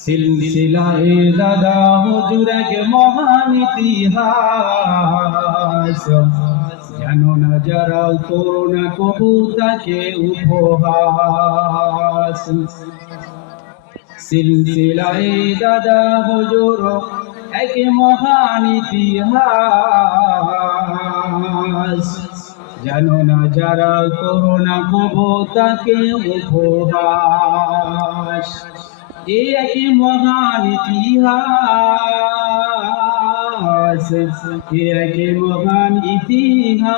সিলসিলায়ে দাদা হুজুর এক মহান ইতিহাস, জানো না যারা করোনা কবু তাকে উপহাস। সিলসিলায়ে দাদা হুজুর এক মহান ইতিহাস, জানো না যারা করোনা কবু তাকে উপহাস। এক মহান ইতিহাস, এক মহান ইতিহাস।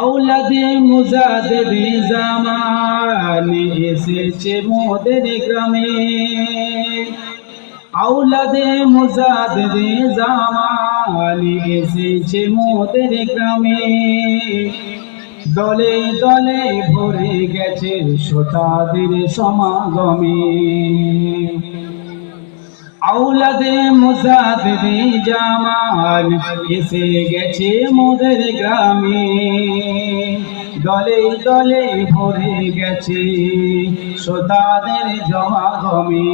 আওলাদে মুজাদ্দিদে জামান এসেছে মোদের গ্রামে, আওলাদে মুজাদ্দিদে জামান এসেছে মোদের গ্রামে। দলে দলে ভরে গেছে শ্রোতাদের সমাগমে, আওলাদে মুজাদ্দিদে জামান এসে গেছে মোদের গ্রামে। দলে দলে ভরে গেছে শ্রোতাদের সমাগমে,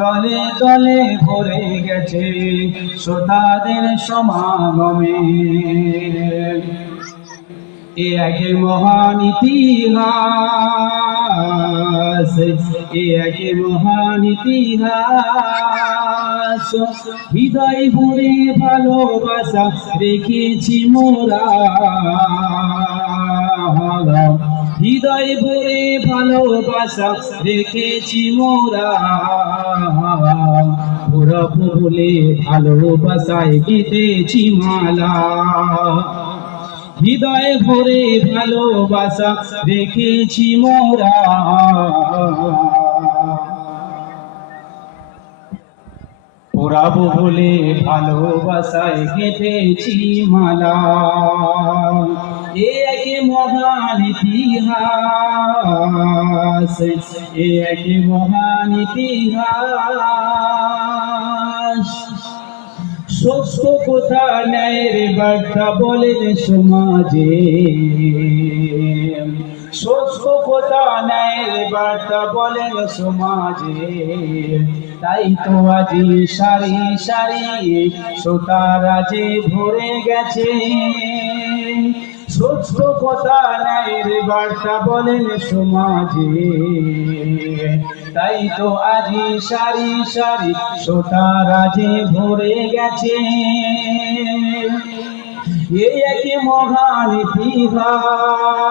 দলে দলে ভরে গেছে শ্রোতাদের সমাগমে। এক মহান ইতিহাস, এক মহান ইতিহাস। হৃদয় ভরে ভালোবাসা রেখেছি মোরা, হৃদয় ভরে ভালোবাসা রেখেছি মোরা। ওরা বলে ভালোবাসায় গেঁথেছি মালা, হৃদয় ভরে ভালোবাসা রেখেছি মোরা। ওরাবো বলে ভালোবাসায় গেঁথেছি মালা। এক মহান ইতিহাস, এক মহান ইতিহাস। সত্য কথা ন্যায়ের বার্তা বলেন সমাজে, সত্য কথা ন্যায়ের বার্তা বলেন সমাজে। তাই তো আজি সারি সারি শ্রোতারা যে ভরে গেছে, সত্য কথা ন্যায়ের বার্তা বলেন সমাজে। তাই তো আজি সারি সারি শ্রোতারা যে ভরে গেছে। এক মহান ইতিহাস।